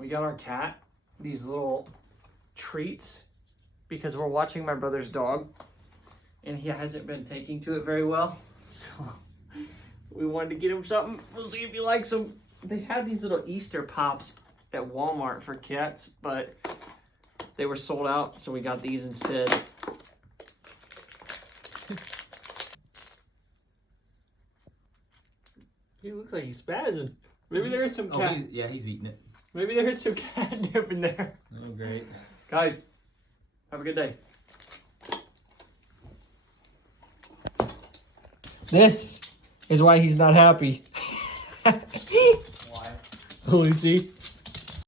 We got our cat these little treats because we're watching my brother's dog and he hasn't been taking to it very well. So we wanted to get him something. We'll see if he likes them. They had these little Easter pops at Walmart for cats, but they were sold out, so we got these instead. He looks like he's spazzing. Maybe there is some cat. He's eating it. Maybe there is some catnip in there. Oh, great. Guys, have a good day. This is why he's not happy. Why? Lucy.